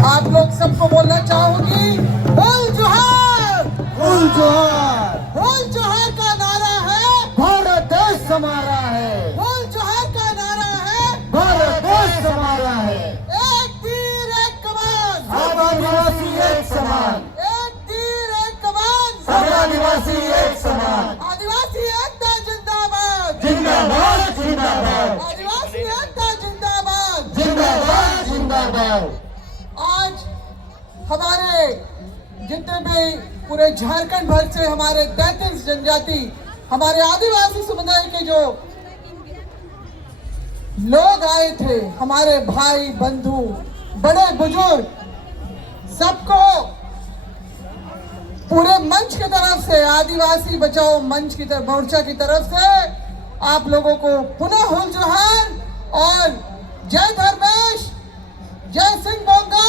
आप लोग सबको बोलना चाहूंगी, हुल जोहार, हुल जोहार। हुल जोहार का नारा है भारत देश हमारा है, हुल जोहार का नारा है भारत देश हमारा है। एक तीर एक कमान, सब आदिवासी एक समान, एक तीर एक कमान, सब आदिवासी एक समान। आदिवासी एकता जिंदाबाद, जिंदाबाद जिंदाबाद, आदिवासी एकता जिंदाबाद। जिंदाबाद जिंदाबाद। आज हमारे जितने भी पूरे झारखंड भर से हमारे 33 जनजाति, हमारे आदिवासी समुदाय के जो लोग आए थे, हमारे भाई बंधु बड़े बुजुर्ग, सबको पूरे मंच की तरफ से, आदिवासी बचाओ मंच की तरफ, मोर्चा की तरफ से आप लोगों को पुनः हुल जोहार और जय धर्मेश, जय सिंह बोंगा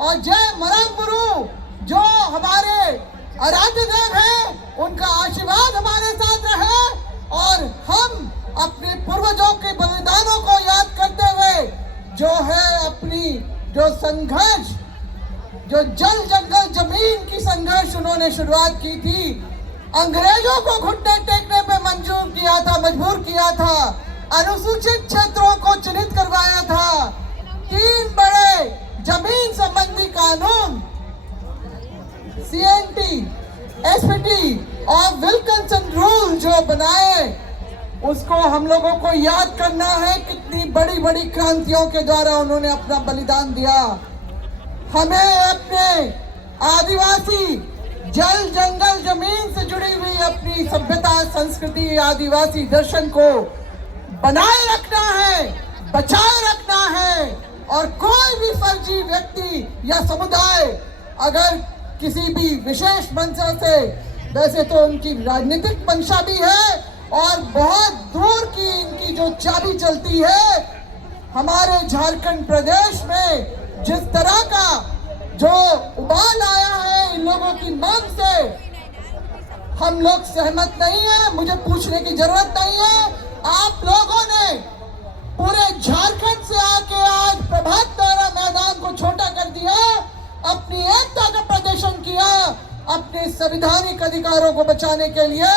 और जय मरंगबुरु। जो हमारे आराध्य देव हैं, उनका आशीर्वाद हमारे साथ रहे और हम अपने पूर्वजों के बलिदानों को याद करते हुए जो है अपनी जो संघर्ष, जो जल जंगल जमीन की संघर्ष उन्होंने शुरुआत की थी, अंग्रेजों को घुटने टेकने पे मंजूर किया था, मजबूर किया था, अनुसूचित क्षेत्रों को चिन्हित करवाया था, 3 बड़े जमीन संबंधी कानून CNT, SPT और विल्किंसन रूल जो बनाए, उसको हम लोगों को याद करना है। कितनी बड़ी बड़ी क्रांतियों के द्वारा उन्होंने अपना बलिदान दिया। हमें अपने आदिवासी जल जंगल जमीन से जुड़ी हुई अपनी सभ्यता, संस्कृति, आदिवासी दर्शन को बनाए रखना है, बचाए रखना है। और कोई भी फर्जी व्यक्ति या समुदाय अगर किसी भी विशेष मंशा से, वैसे तो उनकी राजनीतिक मंशा भी है और बहुत दूर की इनकी जो चाबी चलती है, हमारे झारखंड प्रदेश में जिस तरह का जो उबाल आया है इन लोगों की मांग से, हम लोग सहमत नहीं है। मुझे पूछने की जरूरत नहीं है। आप लोगों ने पूरे झारखंड से आके आज प्रभात तारा मैदान को छोटा कर दिया, अपनी एकता का प्रदर्शन किया, अपने संवैधानिक अधिकारों को बचाने के लिए,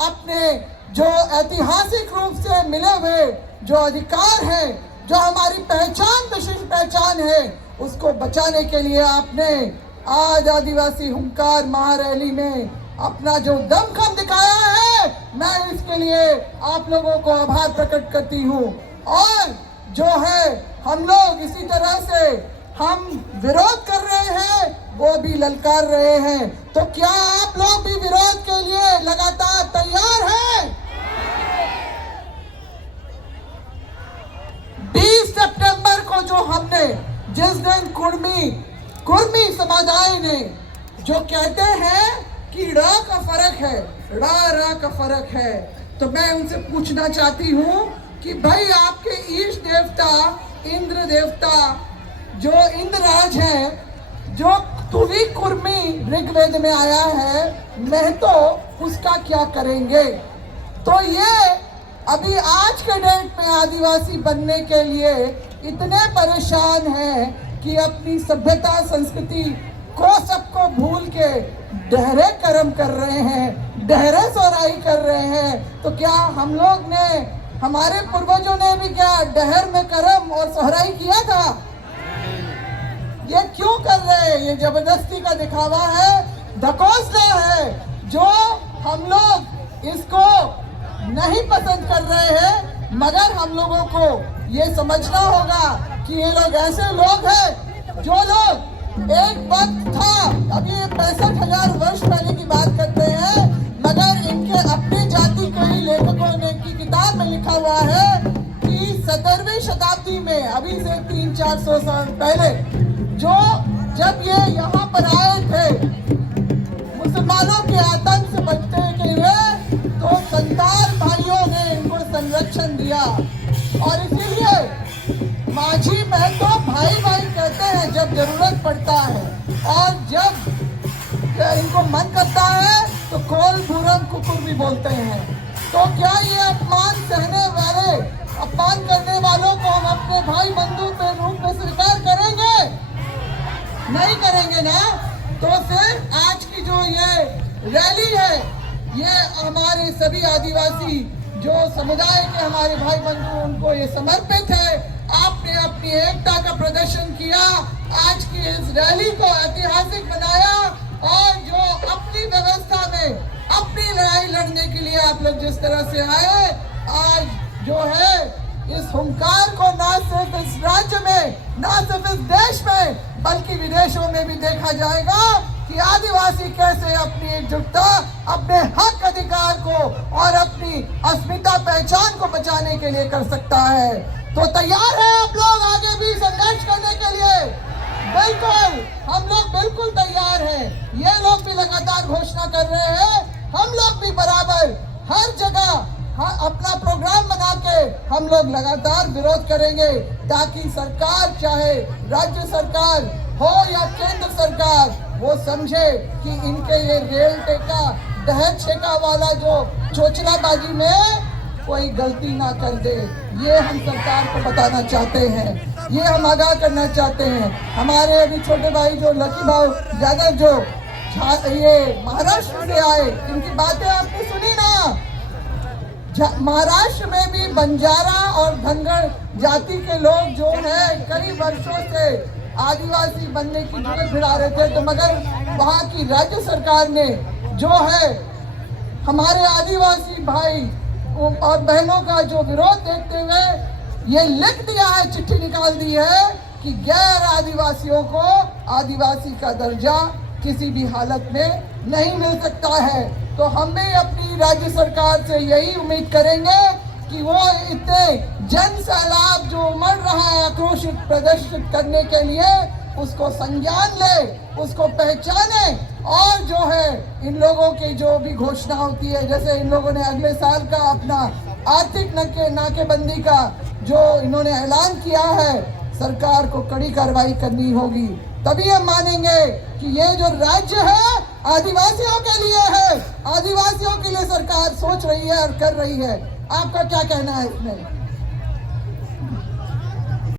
अपने जो ऐतिहासिक रूप से मिले हुए जो अधिकार है, जो हमारी पहचान, विशिष्ट पहचान है, उसको बचाने के लिए आपने आज आदिवासी हुंकार महारैली में अपना जो दमखम दिखाया है, मैं इसके लिए आप लोगों को आभार प्रकट करती हूँ। और जो है हम लोग इसी तरह से हम विरोध कर रहे हैं, वो भी ललकार रहे हैं। तो क्या आप लोग भी विरोध के लिए लगातार तैयार हैं? 20 सितंबर को जो हमने, जिस दिन कुर्मी समुदाय ने जो कहते हैं कि रा का फर्क है, रा का फर्क है, तो मैं उनसे पूछना चाहती हूँ कि भाई आपके ईश देवता, इंद्र देवता जो इंद्रराज है, जो तुवी कुर्मी ऋग्वेद में आया है, मैं तो उसका क्या करेंगे? तो ये अभी आज के डेट में आदिवासी बनने के लिए इतने परेशान हैं कि अपनी सभ्यता, संस्कृति को सबको भूल के डहरे कर्म कर रहे हैं, डहरे सोराई कर रहे हैं। तो क्या हम लोग ने, हमारे पूर्वजों ने भी क्या डहर में कर्म और सोहराई किया था? ये क्यों कर रहे हैं? ये जबरदस्ती का दिखावा है, ढकोसला है, जो हम लोग इसको नहीं पसंद कर रहे हैं। मगर हम लोगों को ये समझना होगा कि ये लोग ऐसे लोग हैं जो लोग, एक वक्त था, अभी 65,000 वर्ष पहले की बात करते हैं, मगर इनके अपनी जाति के ही लेखकों ने की किताब में लिखा हुआ है कि 17वीं शताब्दी में, अभी से 300-400 साल पहले, जो जब ये यहाँ पर आए थे मुसलमानों के आतंक से बचने के लिए, तो संताल भाइयों ने इनको संरक्षण दिया। और इसीलिए माझी महतो भाई भाई कहते हैं जब जरूरत पड़ता है, और जब इनको मन करता है तो कोल बुरम कुकुर भी बोलते हैं। तो क्या ये अपमान सहने वाले, अपमान करने वालों को हम अपने भाई बंधु के रूप में स्वीकार करेंगे? नहीं करेंगे ना, तो फिर आज की जो ये रैली है, ये हमारे सभी आदिवासी जो समुदाय के हमारे भाई बंधु उनको ये समर्पित है। आपने अपनी एकता का प्रदर्शन किया, आज की इस रैली को ऐतिहासिक बनाया, और जो अपनी व्यवस्था में अपनी लड़ाई लड़ने के लिए आप लोग जिस तरह से आए, आज जो है इस हुंकार को ना सिर्फ इस राज्य में, ना सिर्फ इस देश में, बल्कि विदेशों में भी देखा जाएगा कि आदिवासी कैसे अपनी एकजुटता, अपने हक अधिकार को और अपनी अस्मिता पहचान को बचाने के लिए कर सकता है। तो तैयार है आप लोग आगे भी संघर्ष करने के लिए? बिल्कुल, हम लोग बिल्कुल तैयार हैं। ये लोग भी लगातार घोषणा कर रहे हैं, हम लोग भी बराबर हर जगह अपना प्रोग्राम बना के हम लोग लगातार विरोध करेंगे, ताकि सरकार, चाहे राज्य सरकार हो या केंद्र सरकार, वो समझे कि इनके ये रेल टेका, दहेज ठेका वाला जो चोचलाबाजी में कोई गलती ना कर दे। ये हम सरकार को बताना चाहते हैं, ये हम आगाह करना चाहते हैं। हमारे अभी छोटे भाई जो लकी भाव यादव जो ये महाराष्ट्र से आए, इनकी बातें आपने सुनी ना। महाराष्ट्र में भी बंजारा और धनगर जाति के लोग जो है कई वर्षों से आदिवासी बनने की जुगत भिड़ा रहे थे, तो मगर वहाँ की राज्य सरकार ने जो है हमारे आदिवासी भाई और बहनों का जो विरोध देखते हुए ये लिख दिया है, चिट्ठी निकाल दी है कि गैर आदिवासियों को आदिवासी का दर्जा किसी भी हालत में नहीं मिल सकता है। तो हम भी अपनी राज्य सरकार से यही उम्मीद करेंगे कि वो इतने जन सैलाब जो उमड़ रहा है आक्रोशित प्रदर्शित करने के लिए, उसको संज्ञान ले, उसको पहचाने, और जो है इन लोगों की जो भी घोषणा होती है, जैसे इन लोगों ने अगले साल का अपना आर्थिक नाकेबंदी का जो इन्होंने ऐलान किया है, सरकार को कड़ी कार्रवाई करनी होगी। तभी हम मानेंगे कि ये जो राज्य है आदिवासियों के लिए है, आदिवासियों के लिए सरकार सोच रही है और कर रही है। आपका क्या कहना है इसमें?